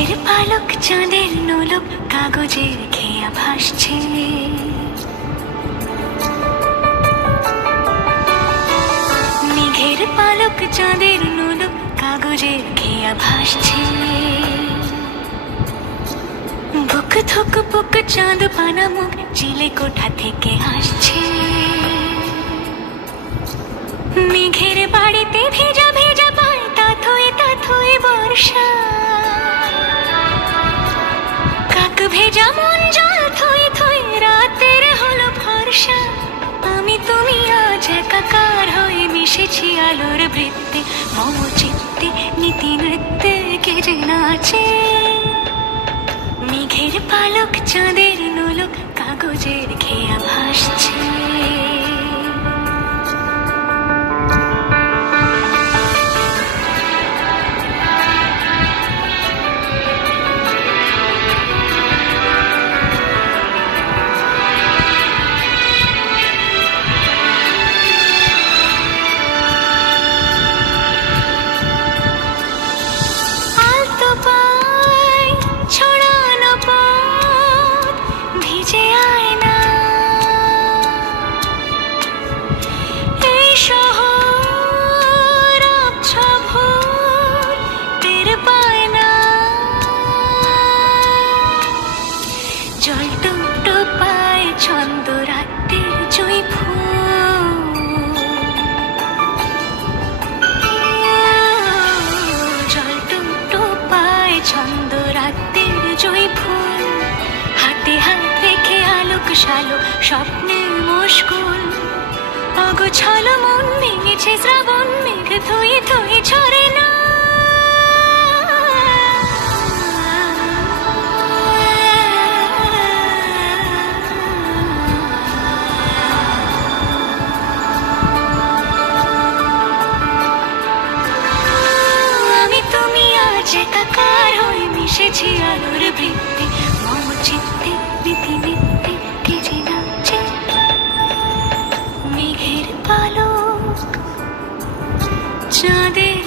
মেঘের পালক চাঁদের নোলক কাগজের খেয়া ভাসছে। মেঘের পালক চাঁদের নোলক কাগজের খেয়া ভাসছে। বুক থুক বুক চাঁদ পানা মুখ চিলে কোঠা থেকে আসছে। মেঘের বাড়িতে ভেজা ভেজা পায় তাথই বর্ষা। কাক ভেজা মন জল থই থই রাতের হলো ফর্সা। আমি তুমি আজ একাকার হয়ে মিশেছি আলোর বৃত্তে। মম চিত্তে নীতি নৃত্যে কে যে নাচে। মেঘের পালক চাঁদের নোলক কাগজের খেয়া ভাসছে। জল টুকটো পায় ছন্দ রাতের জয় ফুল। জল টুকটো পায় ছন্দ রাতের জয় ফুল। হাতে হাত রেখে আলোক শালো স্বপ্নের মুশকুল। অগোছালো মন ভেঙেছে শ্রাবণ মেঘ থই থই ঝরে না। একাকার হয়ে মিশেছি আলোর বৃত্তে। মম চিত্তে নীতি নৃত্যে কে যে নাচে। মেঘের পালক চাঁদের